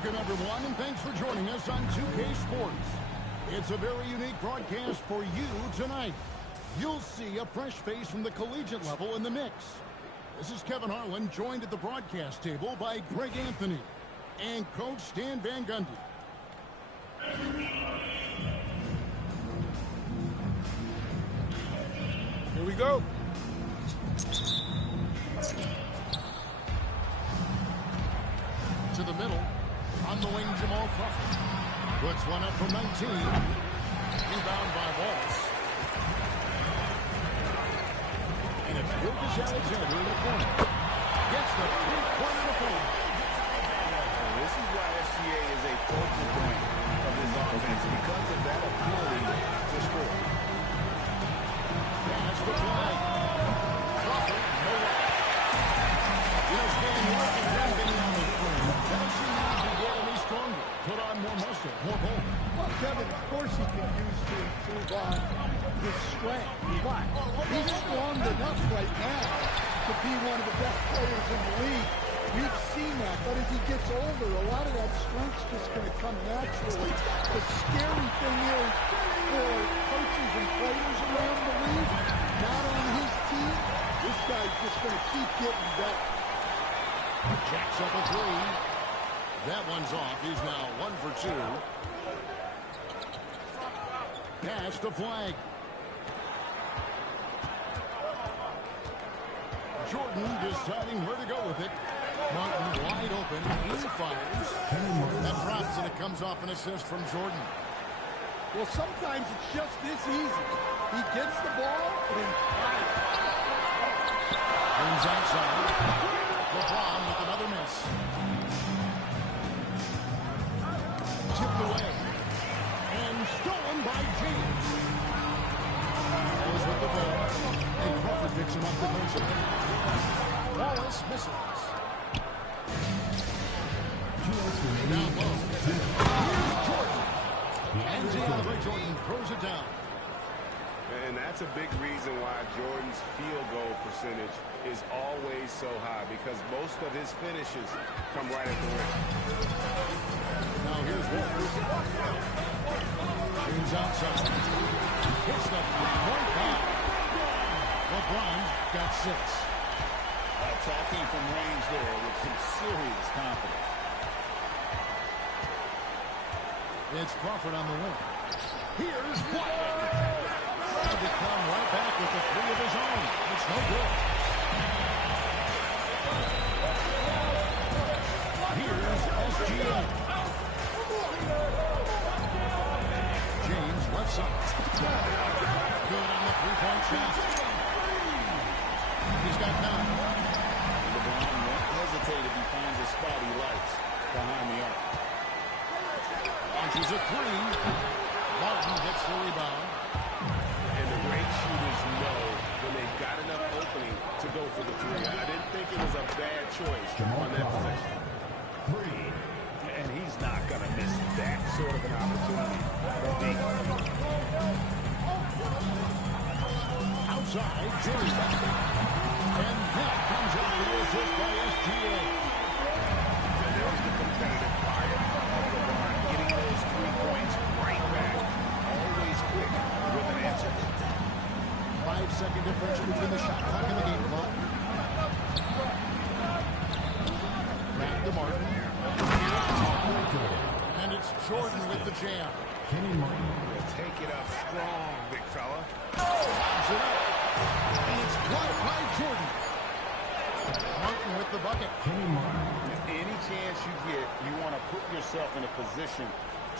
Welcome, everyone, and thanks for joining us on 2K Sports. It's a very unique broadcast for you tonight. You'll see a fresh face from the collegiate level in the mix. This is Kevin Harlan, joined at the broadcast table by Greg Anthony and Coach Stan Van Gundy. Here we go. To the middle. On the wing, Jamal Crawford. Puts one up from 19. Rebound by Wallace. And it's Lucas Alexander in the corner. Gets the three-pointer to fall. This is why SGA is a focal point of this offense because of that ability to score. Pass the flag. Crawford, no way. You know, Stan, working on being on the screen. Does he need to get any stronger? Put on more muscle, more bulk. Well, Kevin, of course he can use to improve on his strength. But he's strong enough right now to be one of the best players in the league. We've seen that, but as he gets older, a lot of that strength's just going to come naturally. The scary thing is, for coaches and players around the league, not on his team, this guy's just going to keep getting better. Jacks up a three. That one's off. He's now 1 for 2. Pass to flag. Jordan deciding where to go with it. Martin wide open. He fires. That drops and it comes off an assist from Jordan. Well, sometimes it's just this easy. He gets the ball and fires. Brings outside. LeBron with another miss. Tipped away. And stolen by James. Wallace with the ball. And Crawford picks him up defensively. Wallace misses. Down low. Here's Jordan. And DeAndre Jordan throws it down. And that's a big reason why Jordan's field goal percentage is always so high, because most of his finishes come right at the rim. Now here's Walters. James outside. Hits the three-point back. LeBron got 6. Attacking from range there with some serious confidence. It's Crawford on the wing. Here's Flag. Tried to come right back with the 3 of his own. It's no good. Here's SGA. James left side. Good on the 3-point shot. He's got 9. LeBron won't hesitate if he finds a spot he likes behind the arc. Launches a 3. Martin gets the rebound. And the great shooters know when they've got enough opening to go for the 3. I didn't think it was a bad choice on that possession. 3. And he's not going to miss that sort of an opportunity. Outside, Jerry back. And that comes out of the assist by SGA. And there's the competitive fire of LeBron, getting those 3 points right back. Always quick with an answer. 5-second differential between the shot clock and the game clock. Back to Martin. And it's Jordan with the jam. Kenny Martin will take it up strong, big fella. Pops it up. And it's blocked by Jordan. Martin with the bucket. Kenny Martin. Any chance you get, you want to put yourself in a position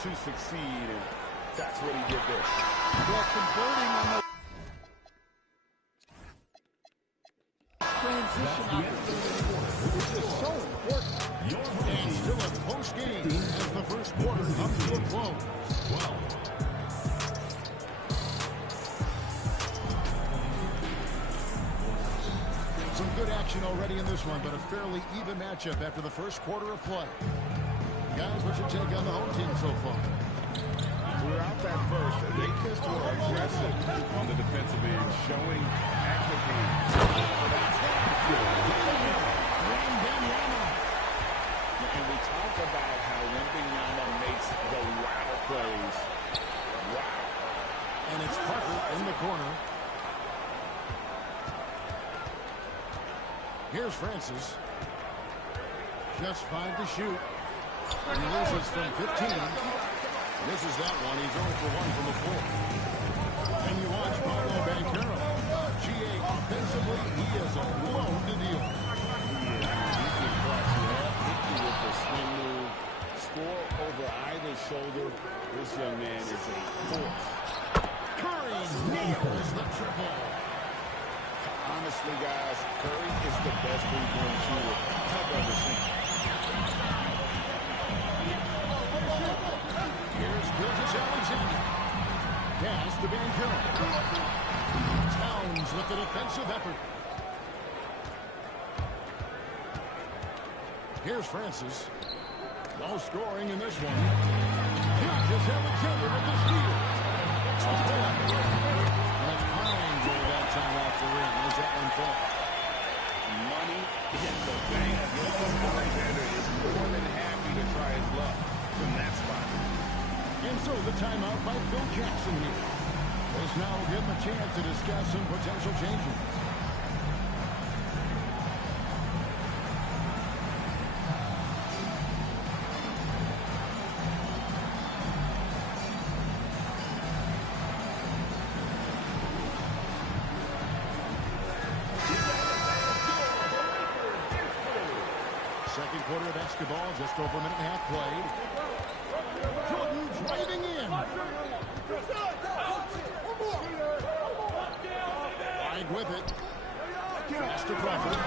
to succeed, and that's what he did there. Well, converting on the transition opportunity is just so important. And still a close game as the first quarter comes to a close. Some good action already in this one, but a fairly even matchup after the first quarter of play. Guys, what's your take on the home team so far? Throughout that first, they just were aggressive on the defensive end, showing active hands. And we talk about how in the corner. Here's Francis. Just 5 to shoot. He loses from 15. Misses that one. He's 0 for 1 from the floor. And you watch Paulo Banchero. GA offensively, he is a load to deal. He can cross you up, hit you with the spin move, score over either shoulder. This young man is a force. Curry nails the triple. Honestly, guys, Curry is the best three-point shooter I've ever seen. Here's Gilgeous-Alexander. Pass to Banchero. Towns with the defensive effort. Here's Francis. No scoring in this one. Gilgeous-Alexander with the steal. And a fine goal that time off the rim. There's that one fall. Money in the bank. Gilgeous-Alexander is more than happy to try his luck from that spot. And so the timeout by Phil Jackson here. This now will give him a chance to discuss some potential changes. Second quarter of basketball, just over a minute and a half played. Jordan driving in. Wide with it. Pass to Crawford.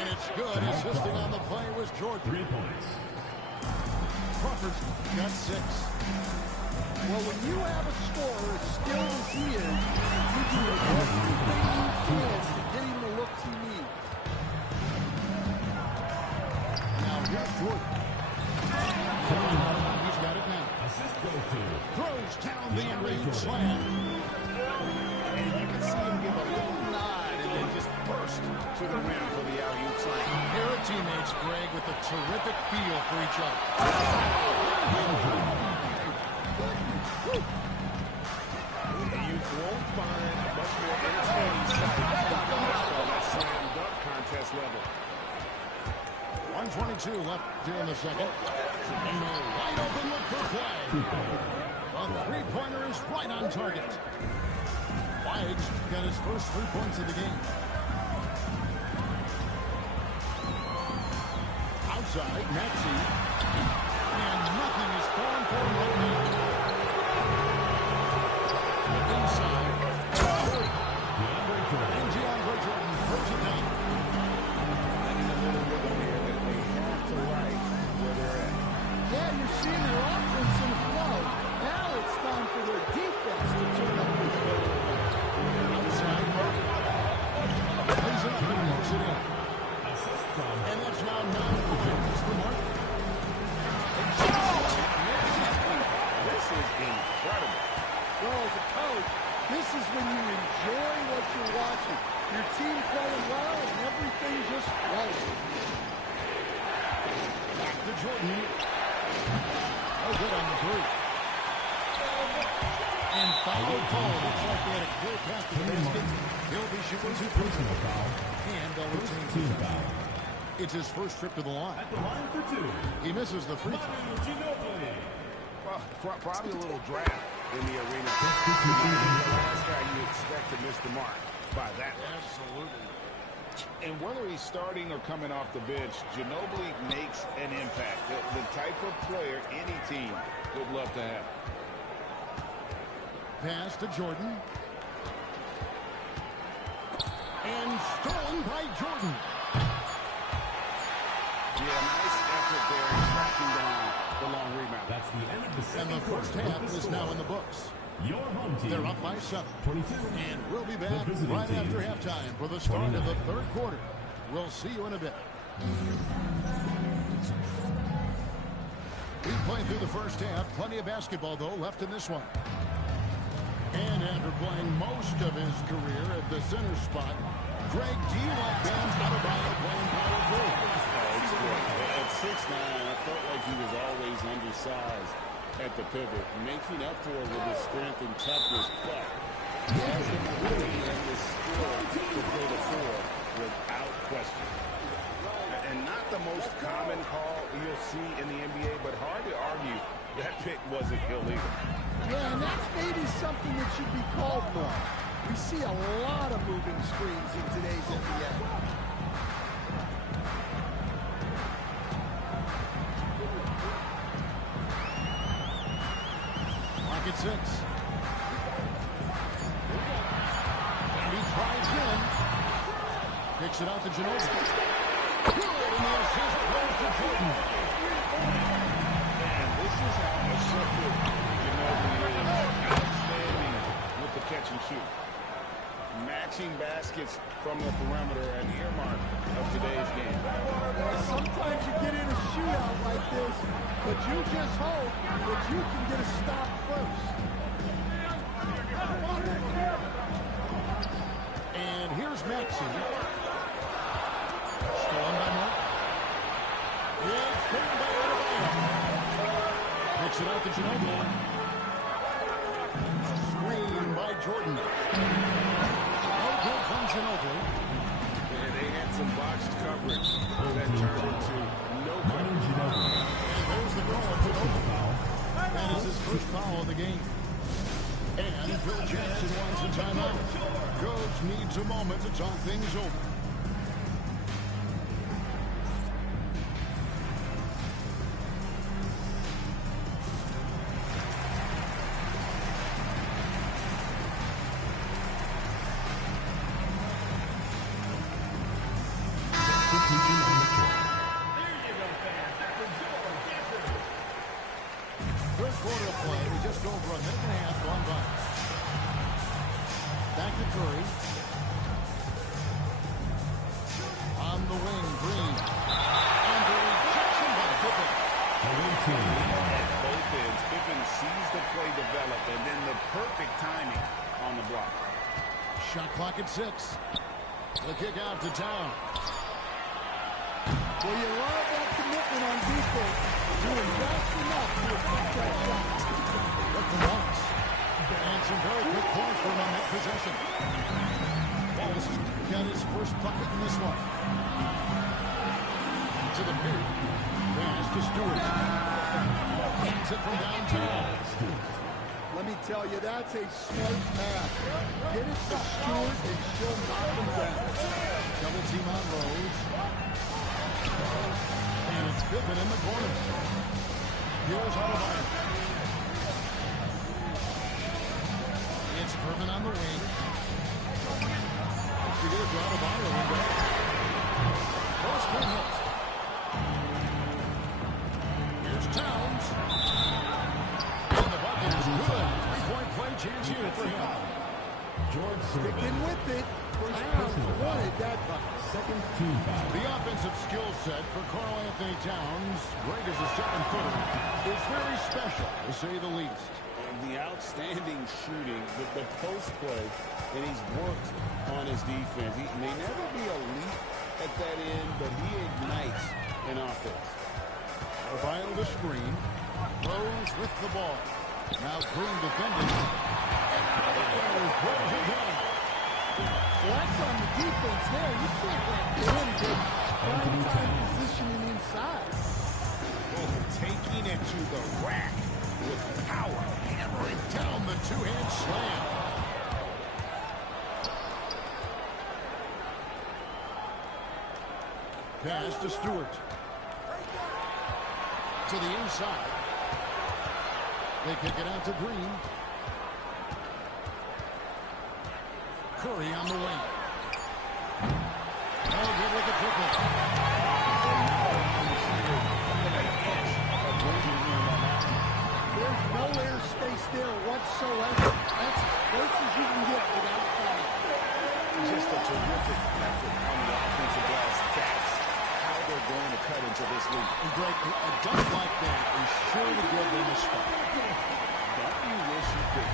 And it's good. Assisting on the play was Jordan. 3 points. Crawford's got 6. Well, when you have a scorer as skilled as he is, you do everything you can to get him the looks he needs. Now here's Jordan. He's got it now. Assist goes to Throws down the end-range slam. And you can see him give a little nod and then just burst to the rim for the alley-oop slam. Here are teammates, Greg, with a terrific feel for each other. You won't find much more entertaining sight on that slam dunk contest level. 1:22 left here in the second. And a wide open look for Flagg. A three-pointer is right on target. Flagg's got his first 3 points of the game. Outside, Maxey. And nothing is falling for him right now. Inside. And DeAndre Jordan throws it down. Yeah, you're seeing their offense in flow. Now it's time for their defense to turn up the game. Outside. Plays it up and works it in. And that's now 9 points for Martin. This is incredible. Well, as a coach, this is when you enjoy what you're watching. Your team playing well and everything just flowing. Back to Jordan. Oh, good on the three. And foul call. Looks like they had a clear path to the basket. He'll be shooting 2 free throws. And they'll retain Team the foul. It's his first trip to the line. At the line for 2. He misses the free throw. Well, probably a little draft in the arena. The last guy you expect to miss the mark by that. Absolutely. And whether he's starting or coming off the bench, Ginobili makes an impact. The type of player any team would love to have. Pass to Jordan. And stolen by Jordan. Yeah, nice effort there in tracking down the long rebound. That's the end of the second And the first quarter half with the is score. now in the books. Your home team. They're up by 7. 22. And we'll be back The visiting right team. after halftime for the start of the 29. third quarter. We'll see you in a bit. We played through the first half. Plenty of basketball, though, left in this one. And after playing most of his career at the center spot, Greg, do you like Bam Adebayo playing power forward? At 6'9", I felt like he was always undersized. at the pivot, making up for it with his strength and toughness, but he has the ability and the skill to play the four without question. And not the most common call you'll see in the NBA, but hard to argue that pick wasn't illegal. Yeah, and that's maybe something that should be called more. We see a lot of moving screens in today's NBA. Pocket 6. And he tries in. Picks it out to Ginobili. Good, and the assist goes to Jordan. And this is how assertive Ginobili is. Outstanding with the catch and shoot. Matching baskets from the perimeter, an earmark of today's game. Sometimes you get in a shootout like this, but you just hope that you can get a stop first. And here's Maxey. Stolen by Mark. It's taken by Adebayo. Picks it out to Ginobili. Screen by Jordan. No good from Ginobili. And they had some botched coverage that turned into no coverage. And there's the goal of Ginobili. That is his first foul of the game. And Phil Jackson wants a timeout. Coach needs a moment to talk things over. Third quarter of play, just over a minute and a half gone by. Back to Curry. On the wing, Green. And the rejection by Pippen. At both ends, Pippen sees the play develop, and then the perfect timing on the block. Shot clock at 6. The kick out to Town. Well, you love that commitment on defense. Doing just enough to affect that shot. Look for once. And some very quick points for him on that possession. Wallace got his first bucket in this one. To the paint. Pass to Stewart. Hands it from downtown. Let me tell you, that's a smart pass. Get it to Stewart and she'll knock him down. Double team on Rose. And it's Pippen in the corner. Here's Adebayo. It's Irvin on the wing. She gives Adebayo one back. Post can hit. Here's Towns. And the bucket is good. Three-point play chance here for him. Sticking with it. Towns wanted that bucket. Second team foul. The offensive skill set for Karl Anthony Towns, great as a second-footer, is very special, to say the least. And the outstanding shooting, the post play, and he's worked on his defense. He may never be elite at that end, but he ignites an offense. Adebayo the screen. Rose with the ball. Now Green defending. And Adebayo throws it down. Well, that's on the defense there. You can't let them get prime time positioning inside. Oh, taking it to the rack with power, hammering down the two-hand slam. Pass to Stewart. To the inside. They kick it out to Green. Curry on the wing. Oh, good look at Pippen. There's no air space there whatsoever. That's as close as you can get without fouling. Just a terrific effort on the offensive glass. That's how they're going to cut into this league. And Greg, a dunk like that is sure to give them a spot. Don't you wish you could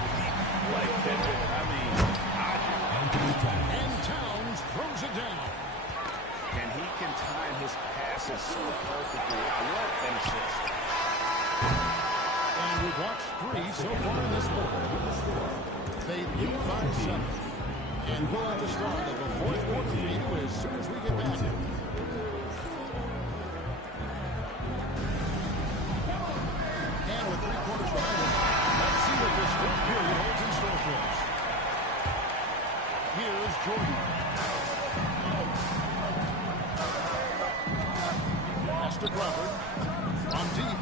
like Pippen? I mean, I do. And Towns throws it down. And he can time his passes so perfectly. What an assist. And we three so far in this one. They lead by 7. And we'll have the start of the fourth quarter for you as soon as we get back. And with 3 quarters behind us, let's see what this fourth period holds in store for us. Here's Jordan. Pass to Crawford. From deep.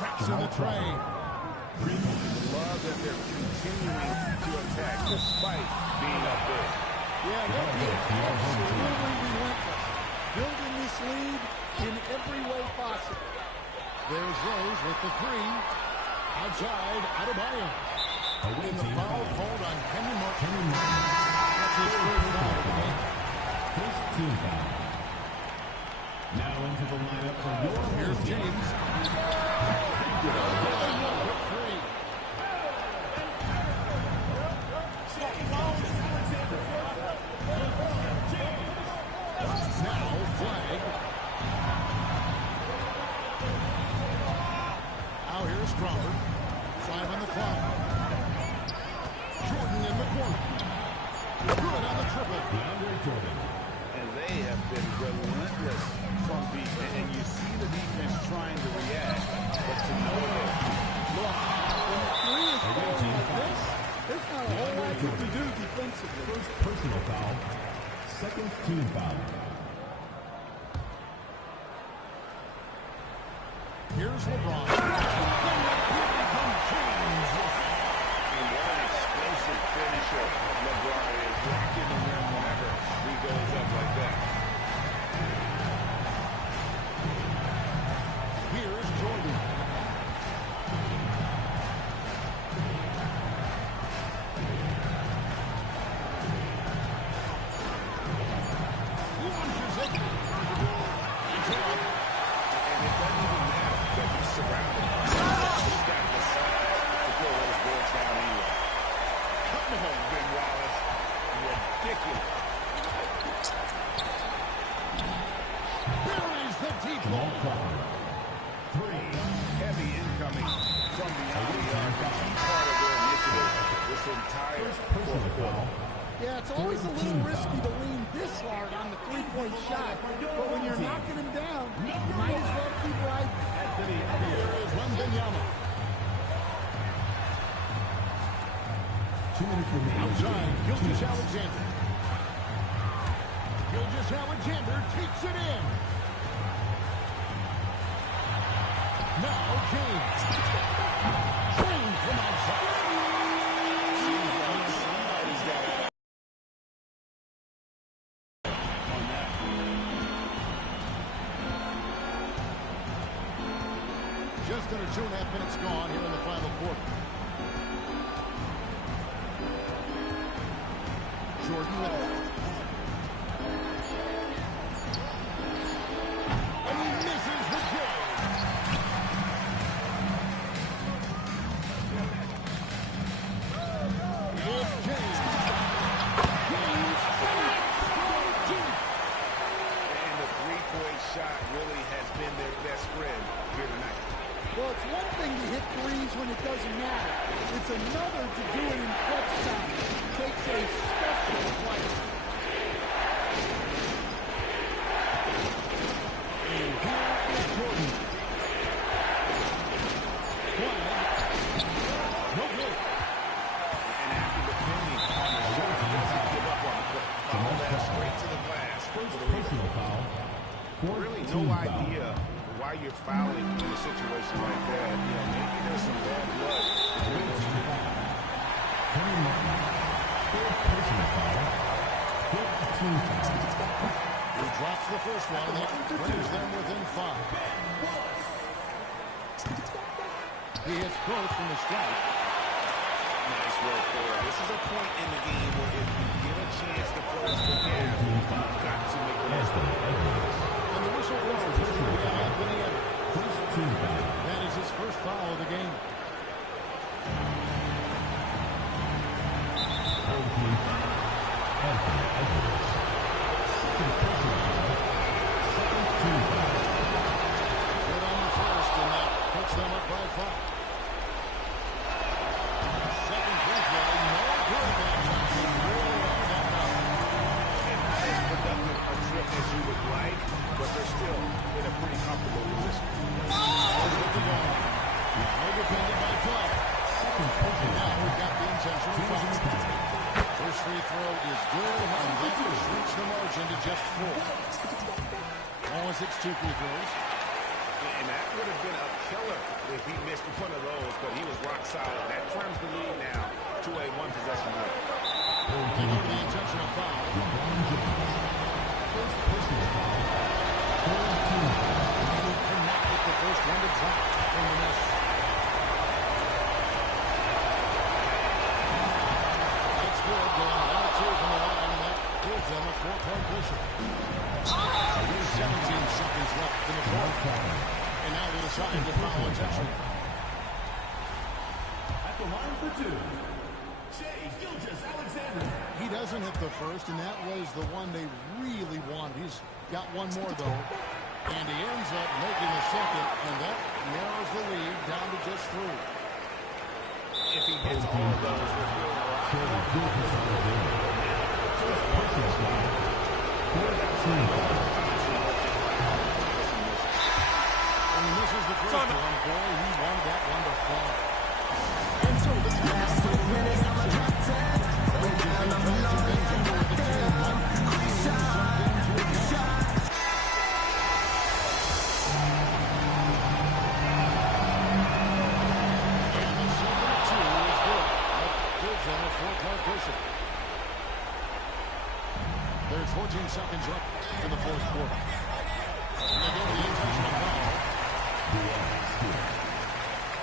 Traps in the tray. Love that they're continuing to attack despite being up big. Yeah, they're being absolutely relentless. Building this lead in every way possible. There's Rose with the 3. Outside, Adebayo. And the foul called on Henry Martin. That's his third foul of the game. First team foul. Now into the lineup for your Here's team. James. Now flag. Now here's Crawford. 5 on the clock. Jordan in the corner. Good on the triple. Jordan. And they have been relentless from deep. And you see the defense trying to react, but to no avail. Look, when the 3 is falling like this, there's not a whole lot you can do defensively. First personal foul. Second team foul. Here's LeBron. And what an explosive finisher LeBron is. Rocking the rim whenever he goes up like that. Here's Jordan. Launches it. He's off. And it doesn't even matter that he's surrounded by him. He's got the size to throw those boards down anyway. Come on, Ben Wallace. Ridiculous. Buries the deep Jamal ball. Crawford. 3. Heavy incoming from beyond the arc. A key part of their initiative this entire First personal foul. Yeah, it's always a little risky to lean this hard on the three-point shot. But when you're knocking him down, you might as well keep right. Here is Wembanyama. 2 minutes remaining. Outside, Gilgeous Alexander. Gilgeous Alexander takes it in. Now James. James from outside. Seems like somebody's got it on that. Just under 2.5 minutes gone here in the final quarter. Jordan with it. And he misses the kill. It's James. James deep. And the three-point shot really has been their best friend here tonight. Well, it's one thing to hit threes when it doesn't matter. It's another to do it in clutch time. It takes a special player. And here is Jordan. Flag. No good. And after defending on the shot, he doesn't give up on it. Follow that straight to the glass. First personal foul. Really no idea why you're fouling in a situation like that. You know, maybe there's some bad blood between those two. Henry Martin. Third personal foul. Fifth team foul. He drops the first one, and that brings them within 5. He hits both from the strike. Nice work there. This is a point in the game where if you get a chance to close the gap, you've got to make the most of it. And the whistle blows here by Anthony Edwards. First team foul. That is his first foul of the game. Third team foul. Anthony Edwards. Second personal foul. Second team foul. Good on the first, and that puts them up by 5. free throw is good, and that shrinks the margin to just 4. Owens hits 2 free throws. And that would have been a killer if he missed one of those, but he was rock solid. That trims the lead now to a one-possession lead. They go to the intentional foul. First personal foul. He connected the first one to drop from the miss. That's good. Going 1-2 from the line, and that gives them a 4-point cushion. 17 seconds left in the fourth. And now they decide to foul intentionally. At the line for 2, Gilgeous-Alexander. He doesn't hit the first, and that was the one they really wanted. He's got one more, though. And he ends up making the second, and that narrows the lead down to just 3. If he hits all of those, we're feeling a lot. First personal foul. 14. And he misses the first one. Boy, he wanted that one to fall. And so the last 2 minutes on the top 10. There's 14 seconds left in the fourth quarter. And they go to the intentional foul.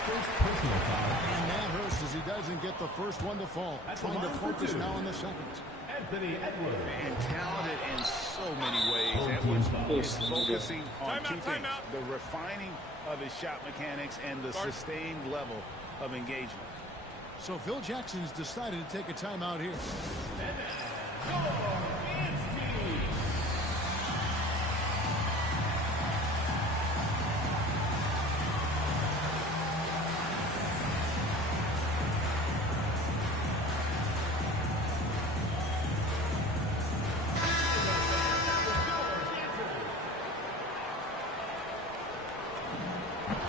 First personal foul. And that hurts as he doesn't get the first one to fall. Trying to focus now on the second. Anthony Edwards. And talented in so many ways. Edwards is focusing on two things. The refining of his shot mechanics and the sustained level of engagement. So Phil Jackson's decided to take a timeout here.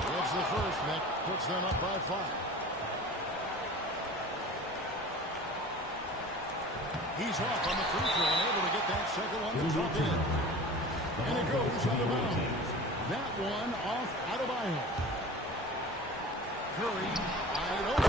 That's the first, and that puts them up by 5. He's off on the free throw and able to get that second one to drop in. And it goes out of bounds. That one off Adebayo. Curry, wide open.